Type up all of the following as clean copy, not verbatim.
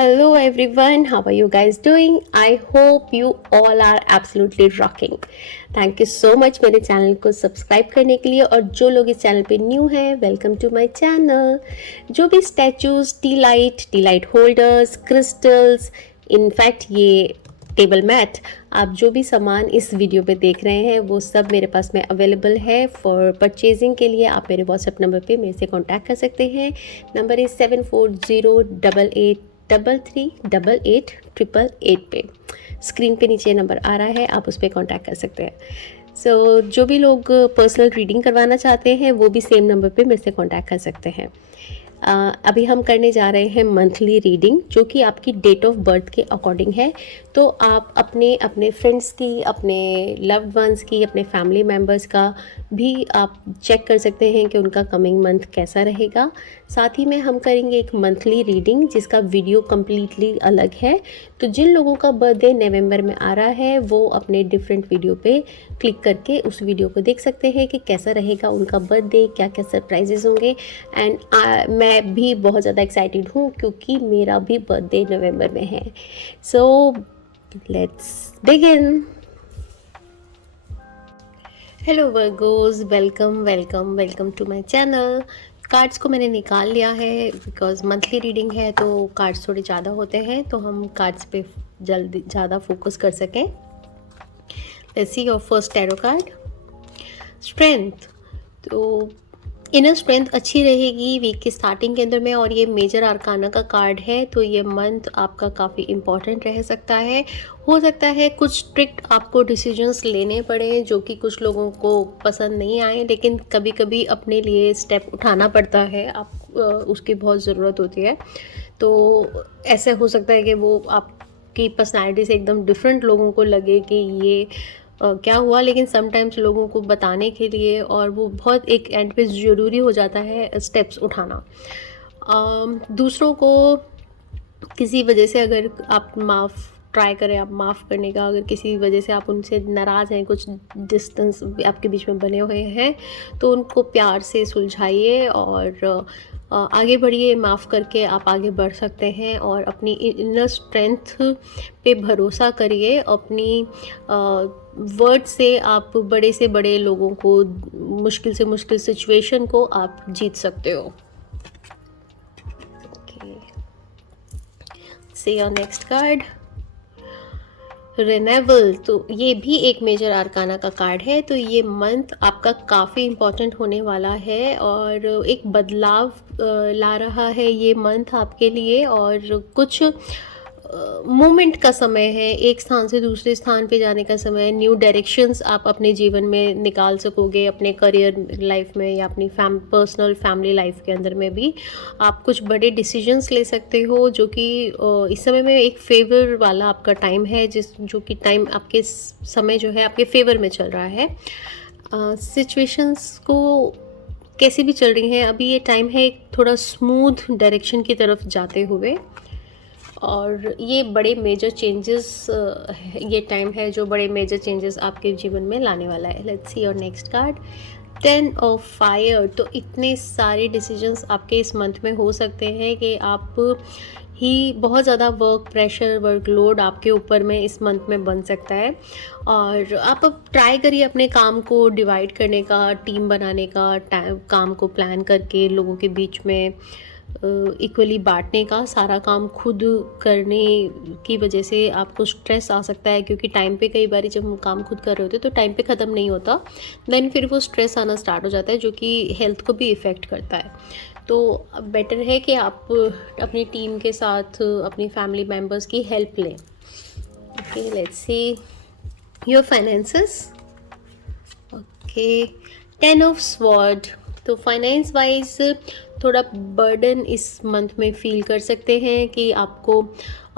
Hello everyone, how are you guys doing? I hope you all are absolutely rocking. Thank you so much मेरे channel को subscribe करने के लिए और जो लोग इस चैनल पे न्यू हैं वेलकम टू माय चैनल। जो भी statues, T light holders, crystals, in fact ये टेबल मैट, आप जो भी सामान इस वीडियो पे देख रहे हैं वो सब मेरे पास में अवेलेबल है फॉर परचेजिंग के लिए। आप मेरे व्हाट्सएप नंबर पे मेरे से कांटेक्ट कर सकते हैं। नंबर इज़ 7408838888 पे। स्क्रीन पे नीचे नंबर आ रहा है, आप उस पर कांटेक्ट कर सकते हैं। जो भी लोग पर्सनल रीडिंग करवाना चाहते हैं वो भी सेम नंबर पे मेरे से कांटेक्ट कर सकते हैं। अभी हम करने जा रहे हैं मंथली रीडिंग, जो कि आपकी डेट ऑफ बर्थ के अकॉर्डिंग है। तो आप अपने अपने फ्रेंड्स की, अपने लव्ड वंस की, अपने फैमिली मेम्बर्स का भी आप चेक कर सकते हैं कि उनका कमिंग मंथ कैसा रहेगा। साथ ही में हम करेंगे एक मंथली रीडिंग जिसका वीडियो कम्प्लीटली अलग है। तो जिन लोगों का बर्थडे नवंबर में आ रहा है वो अपने डिफरेंट वीडियो पे क्लिक करके उस वीडियो को देख सकते हैं कि कैसा रहेगा उनका बर्थडे, क्या क्या सरप्राइजेस होंगे। एंड मैं भी बहुत ज़्यादा एक्साइटेड हूँ क्योंकि मेरा भी बर्थडे नवंबर में है। So let's begin. Hello Virgos, welcome welcome welcome to my channel. Cards को मैंने निकाल लिया है बिकॉज मंथली रीडिंग है तो कार्ड्स थोड़े ज़्यादा होते हैं, तो हम कार्ड्स पे जल्दी ज़्यादा फोकस कर सकें। Let's see your first tarot card, strength. तो इनर स्ट्रेंथ अच्छी रहेगी वीक की स्टार्टिंग के अंदर में, और ये मेजर आर्काना का कार्ड है तो ये मंथ आपका काफ़ी इम्पॉर्टेंट रह सकता है। हो सकता है कुछ स्ट्रिक्ट आपको डिसीजंस लेने पड़े जो कि कुछ लोगों को पसंद नहीं आए, लेकिन कभी कभी अपने लिए स्टेप उठाना पड़ता है, आप उसकी बहुत ज़रूरत होती है। तो ऐसे हो सकता है कि वो आपकी पर्सनैलिटी से एकदम डिफरेंट लोगों को लगे कि ये क्या हुआ, लेकिन समटाइम्स लोगों को बताने के लिए और वो बहुत एक एंड पे ज़रूरी हो जाता है स्टेप्स उठाना। दूसरों को किसी वजह से अगर आप ट्राई करें आप माफ़ करने का, अगर किसी वजह से आप उनसे नाराज़ हैं, कुछ डिस्टेंस आपके बीच में बने हुए हैं, तो उनको प्यार से सुलझाइए और आगे बढ़िए। माफ़ करके आप आगे बढ़ सकते हैं और अपनी इनर स्ट्रेंथ पे भरोसा करिए। अपनी वर्ड से आप बड़े से बड़े लोगों को, मुश्किल से मुश्किल सिचुएशन को आप जीत सकते हो। See your next card, renewal. तो ये भी एक मेजर आर्काना का कार्ड है। तो ये मंथ आपका काफ़ी इम्पॉर्टेंट होने वाला है और एक बदलाव ला रहा है ये मंथ आपके लिए, और कुछ मूवमेंट का समय है, एक स्थान से दूसरे स्थान पे जाने का समय। न्यू डायरेक्शंस आप अपने जीवन में निकाल सकोगे, अपने करियर लाइफ में या अपनी पर्सनल फैमिली लाइफ के अंदर में भी आप कुछ बड़े डिसीजंस ले सकते हो, जो कि इस समय में एक फेवर वाला आपका टाइम है, जो कि टाइम आपके समय जो है आपके फेवर में चल रहा है। सिचुएशंस को कैसी भी चल रही हैं, अभी ये टाइम है एक थोड़ा स्मूथ डायरेक्शन की तरफ जाते हुए, और ये बड़े मेजर चेंजेस, ये टाइम है जो बड़े मेजर चेंजेस आपके जीवन में लाने वाला है। Let's see your next card, 10 of fire. तो इतने सारे डिसीजंस आपके इस मंथ में हो सकते हैं कि आप ही बहुत ज़्यादा वर्क वर्कलोड आपके ऊपर में इस मंथ में बन सकता है, और आप अब ट्राई करिए अपने काम को डिवाइड करने का, टीम बनाने का, काम को प्लान करके लोगों के बीच में इक्वली बांटने का। सारा काम खुद करने की वजह से आपको स्ट्रेस आ सकता है, क्योंकि टाइम पे कई बार जब हम काम खुद कर रहे होते हैं तो टाइम पे ख़त्म नहीं होता, देन फिर वो स्ट्रेस आना स्टार्ट हो जाता है जो कि हेल्थ को भी इफ़ेक्ट करता है। तो बेटर है कि आप अपनी टीम के साथ अपनी फैमिली मेम्बर्स की हेल्प लें। Okay, let's see your finances. Okay, 10 of sword. तो फाइनेंस वाइज थोड़ा बर्डन इस मंथ में फील कर सकते हैं कि आपको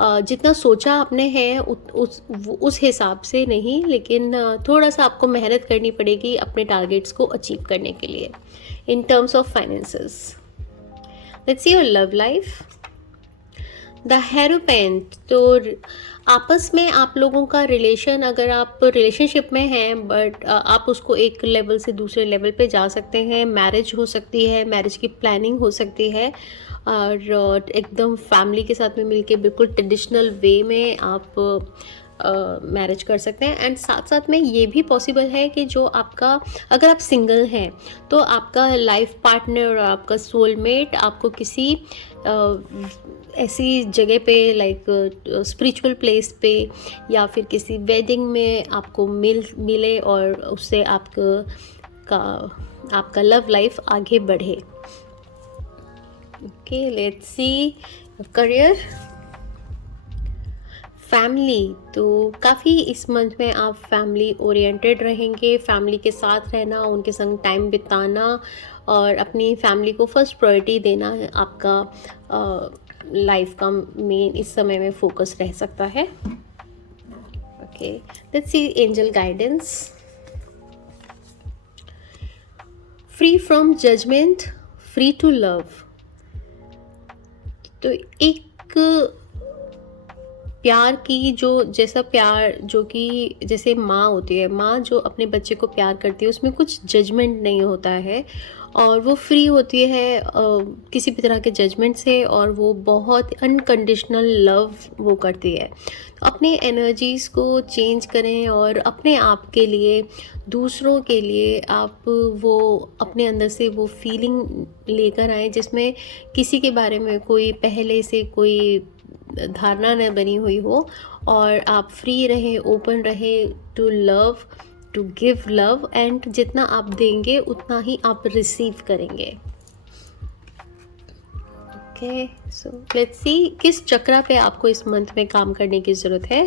जितना सोचा आपने है उस हिसाब से नहीं, लेकिन थोड़ा सा आपको मेहनत करनी पड़ेगी अपने टारगेट्स को अचीव करने के लिए in terms of finances. Let's see your love life, the hierophant. तो आपस में आप लोगों का रिलेशन, अगर आप रिलेशनशिप में हैं बट आप उसको एक लेवल से दूसरे लेवल पे जा सकते हैं। मैरिज हो सकती है, मैरिज की प्लानिंग हो सकती है, और एकदम फैमिली के साथ में मिलके बिल्कुल ट्रेडिशनल वे में आप मैरिज कर सकते हैं। एंड साथ साथ में ये भी पॉसिबल है कि जो आपका, अगर आप सिंगल हैं तो आपका लाइफ पार्टनर और आपका सोलमेट आपको किसी ऐसी जगह पे, लाइक स्पिरिचुअल प्लेस पे या फिर किसी वेडिंग में आपको मिले और उससे आपका लव लाइफ आगे बढ़े। Okay, let's C career. Family, तो काफ़ी इस मंथ में आप फैमिली ओरिएंटेड रहेंगे। फैमिली के साथ रहना, उनके संग टाइम बिताना और अपनी फैमिली को फर्स्ट प्रायोरिटी देना है आपका लाइफ का मेन इस समय में फोकस रह सकता है। Okay, let's see angel guidance. Free from judgement, free to love. तो एक प्यार की जैसा प्यार जो कि जैसे माँ होती है, माँ जो अपने बच्चे को प्यार करती है उसमें कुछ जजमेंट नहीं होता है और वो फ्री होती है किसी भी तरह के जजमेंट से, और वो बहुत अनकंडीशनल लव वो करती है। तो अपने एनर्जीज़ को चेंज करें और अपने आप के लिए, दूसरों के लिए आप वो अपने अंदर से वो फीलिंग लेकर आए जिसमें किसी के बारे में कोई पहले से कोई धारणा न बनी हुई हो, और आप फ्री रहें, ओपन रहे to love, to give love, and जितना आप देंगे उतना ही आप रिसीव करेंगे। ओके, सो लेट्स सी किस चक्रा पे आपको इस मंथ में काम करने की ज़रूरत है।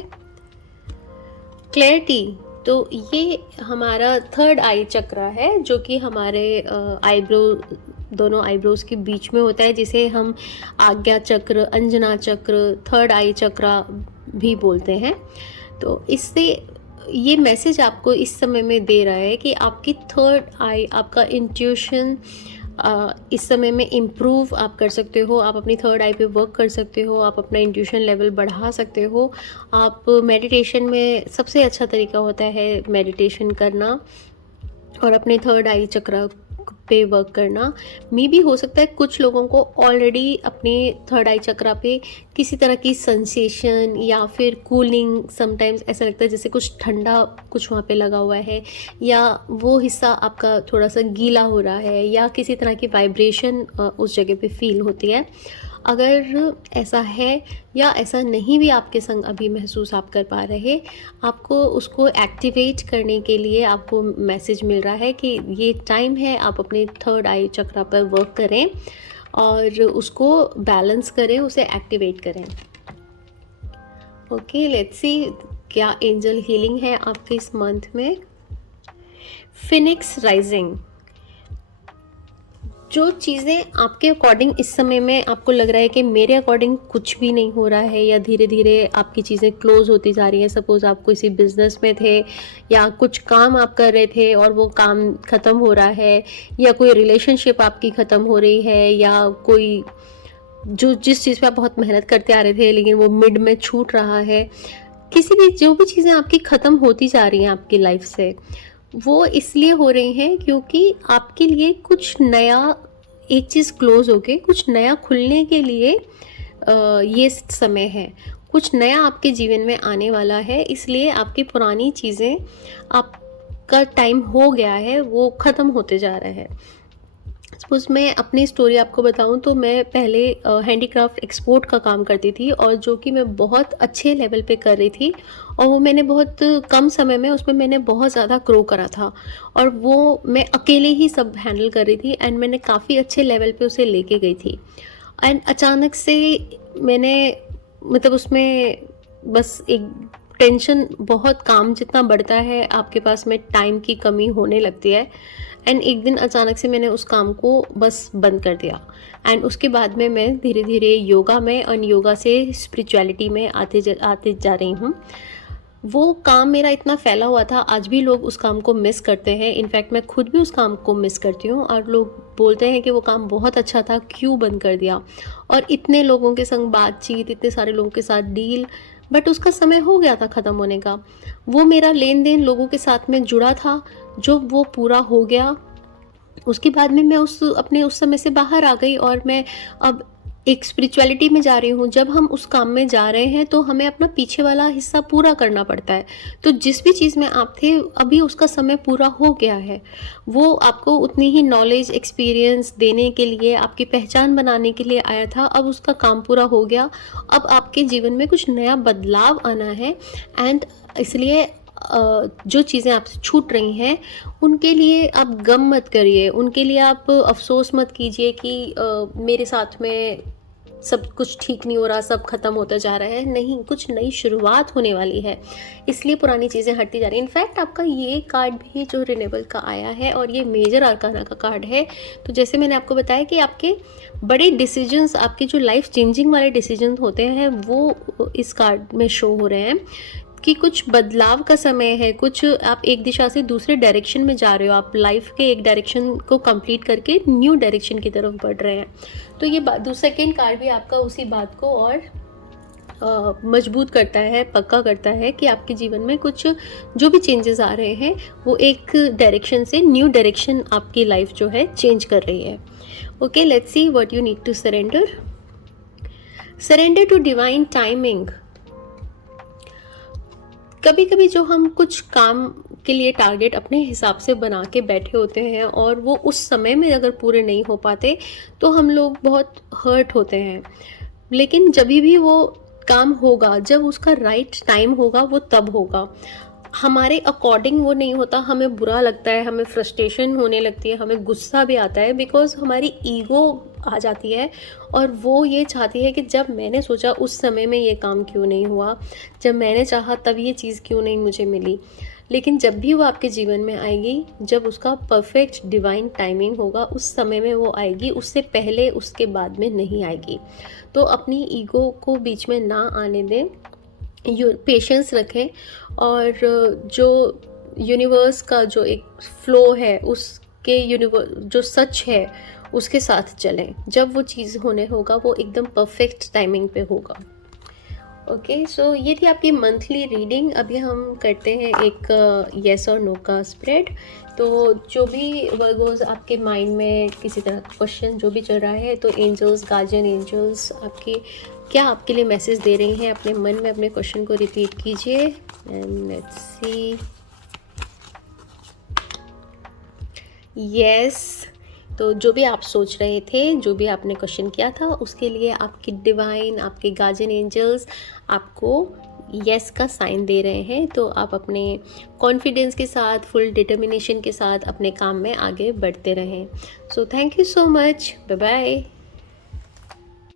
क्लैरिटी, तो ये हमारा थर्ड आई चक्रा है जो कि हमारे दोनों आईब्रोज के बीच में होता है, जिसे हम आज्ञा चक्र, अंजना चक्र, थर्ड आई चक्रा भी बोलते हैं। तो इससे ये मैसेज आपको इस समय में दे रहा है कि आपकी थर्ड आई, आपका इंट्यूशन इस समय में इम्प्रूव आप कर सकते हो। आप अपनी थर्ड आई पे वर्क कर सकते हो, आप अपना इंट्यूशन लेवल बढ़ा सकते हो। आप मेडिटेशन में सबसे अच्छा तरीका होता है मेडिटेशन करना और अपने थर्ड आई चक्रा पे वर्क करना। मे भी हो सकता है कुछ लोगों को ऑलरेडी अपने थर्ड आई चक्रा पे किसी तरह की सेंसेशन या फिर कूलिंग, समटाइम्स ऐसा लगता है जैसे कुछ ठंडा कुछ वहाँ पे लगा हुआ है, या वो हिस्सा आपका थोड़ा सा गीला हो रहा है, या किसी तरह की वाइब्रेशन उस जगह पे फील होती है। अगर ऐसा है या ऐसा नहीं भी आपके संग अभी महसूस आप कर पा रहे, आपको उसको एक्टिवेट करने के लिए आपको मैसेज मिल रहा है कि ये टाइम है, आप अपने थर्ड आई चक्रा पर वर्क करें और उसको बैलेंस करें, उसे एक्टिवेट करें। ओके, लेट्स सी क्या एंजल हीलिंग है आपके इस मंथ में। फिनिक्स राइजिंग, जो चीज़ें आपके अकॉर्डिंग इस समय में आपको लग रहा है कि मेरे अकॉर्डिंग कुछ भी नहीं हो रहा है, या धीरे धीरे आपकी चीज़ें क्लोज होती जा रही हैं। सपोज़ आप किसी बिजनेस में थे या कुछ काम आप कर रहे थे और वो काम ख़त्म हो रहा है, या कोई रिलेशनशिप आपकी ख़त्म हो रही है, या कोई जिस चीज़ पे आप बहुत मेहनत करते आ रहे थे लेकिन वो मिड में छूट रहा है। जो भी चीज़ें आपकी ख़त्म होती जा रही हैं आपकी लाइफ से, वो इसलिए हो रही हैं क्योंकि आपके लिए कुछ नया, एक चीज़ क्लोज होके कुछ नया खुलने के लिए ये समय है। कुछ नया आपके जीवन में आने वाला है, इसलिए आपकी पुरानी चीज़ें, आपका टाइम हो गया है, वो ख़त्म होते जा रहा है। सपोज़ मैं अपनी स्टोरी आपको बताऊं तो मैं पहले हैंडीक्राफ्ट एक्सपोर्ट का काम करती थी, और जो कि मैं बहुत अच्छे लेवल पे कर रही थी, और वो मैंने बहुत कम समय में उसमें मैंने बहुत ज़्यादा ग्रो करा था, और वो मैं अकेले ही सब हैंडल कर रही थी, एंड मैंने काफ़ी अच्छे लेवल पे उसे लेके गई थी। एंड अचानक से मैंने, मतलब उसमें बस एक टेंशन, बहुत काम जितना बढ़ता है आपके पास में टाइम की कमी होने लगती है, एंड एक दिन अचानक से मैंने उस काम को बस बंद कर दिया। एंड उसके बाद में मैं धीरे धीरे योगा में और योगा से स्पिरिचुअलिटी में आते जा रही हूँ। वो काम मेरा इतना फैला हुआ था, आज भी लोग उस काम को मिस करते हैं। इनफैक्ट मैं खुद भी उस काम को मिस करती हूँ, और लोग बोलते हैं कि वो काम बहुत अच्छा था, क्यों बंद कर दिया। और इतने लोगों के संग बातचीत, इतने सारे लोगों के साथ डील, बट उसका समय हो गया था ख़त्म होने का। वो मेरा लेन देन लोगों के साथ में जुड़ा था, जो वो पूरा हो गया। उसके बाद में मैं उस समय से बाहर आ गई, और मैं अब एक स्पिरिचुअलिटी में जा रही हूँ, जब हम उस काम में जा रहे हैं तो हमें अपना पीछे वाला हिस्सा पूरा करना पड़ता है। तो जिस भी चीज़ में आप थे, अभी उसका समय पूरा हो गया है। वो आपको उतनी ही नॉलेज, एक्सपीरियंस देने के लिए, आपकी पहचान बनाने के लिए आया था, अब उसका काम पूरा हो गया। अब आपके जीवन में कुछ नया बदलाव आना है एंड इसलिए जो चीज़ें आपसे छूट रही हैं, उनके लिए आप गम मत करिए, उनके लिए आप अफ़सोस मत कीजिए कि मेरे साथ में सब कुछ ठीक नहीं हो रहा, सब ख़त्म होता जा रहा है। नहीं, कुछ नई शुरुआत होने वाली है, इसलिए पुरानी चीज़ें हटती जा रही हैं। इनफैक्ट आपका ये कार्ड भी जो रिन्यूअल का आया है और ये मेजर आर्काना का कार्ड है, तो जैसे मैंने आपको बताया कि आपके बड़े डिसीजंस, आपके जो लाइफ चेंजिंग वाले डिसीजंस होते हैं, वो इस कार्ड में शो हो रहे हैं कि कुछ बदलाव का समय है, कुछ आप एक दिशा से दूसरे डायरेक्शन में जा रहे हो, आप लाइफ के एक डायरेक्शन को कंप्लीट करके न्यू डायरेक्शन की तरफ बढ़ रहे हैं। तो ये सेकेंड कार्ड भी आपका उसी बात को और मजबूत करता है, पक्का करता है कि आपके जीवन में कुछ जो भी चेंजेस आ रहे हैं, वो एक डायरेक्शन से न्यू डायरेक्शन आपकी लाइफ जो है चेंज कर रही है। Okay, let's see what you need to surrender. Surrender to divine timing. कभी कभी जो हम कुछ काम के लिए टारगेट अपने हिसाब से बना के बैठे होते हैं और वो उस समय में अगर पूरे नहीं हो पाते, तो हम लोग बहुत हर्ट होते हैं। लेकिन जब भी वो काम होगा, जब उसका राइट टाइम होगा, वो तब होगा। हमारे अकॉर्डिंग वो नहीं होता, हमें बुरा लगता है, हमें फ्रस्ट्रेशन होने लगती है, हमें गुस्सा भी आता है, बिकॉज हमारी ईगो आ जाती है और वो ये चाहती है कि जब मैंने सोचा उस समय में ये काम क्यों नहीं हुआ, जब मैंने चाहा तब ये चीज़ क्यों नहीं मुझे मिली। लेकिन जब भी वो आपके जीवन में आएगी, जब उसका परफेक्ट डिवाइन टाइमिंग होगा, उस समय में वो आएगी, उससे पहले, उसके बाद में नहीं आएगी। तो अपनी ईगो को बीच में ना आने दें, पेशेंस रखें और जो यूनिवर्स का जो एक फ्लो है, उसके जो सच है उसके साथ चलें। जब वो चीज़ होने होगा, वो एकदम परफेक्ट टाइमिंग पे होगा। ओके, सो ये थी आपकी मंथली रीडिंग। अभी हम करते हैं एक येस और नो का स्प्रेड। तो जो भी वर्गोस आपके माइंड में किसी तरह का क्वेश्चन जो भी चल रहा है, तो एंजल्स, गार्जियन एंजल्स आपके क्या आपके लिए मैसेज दे रही हैं, अपने मन में अपने क्वेश्चन को रिपीट कीजिए एंड लेट्स सी। यस, तो जो भी आप सोच रहे थे, जो भी आपने क्वेश्चन किया था, उसके लिए आपकी डिवाइन, आपके गार्जियन एंजल्स आपको यस का साइन दे रहे हैं। तो आप अपने कॉन्फिडेंस के साथ, फुल डिटर्मिनेशन के साथ अपने काम में आगे बढ़ते रहें। So thank you so much, bye bye.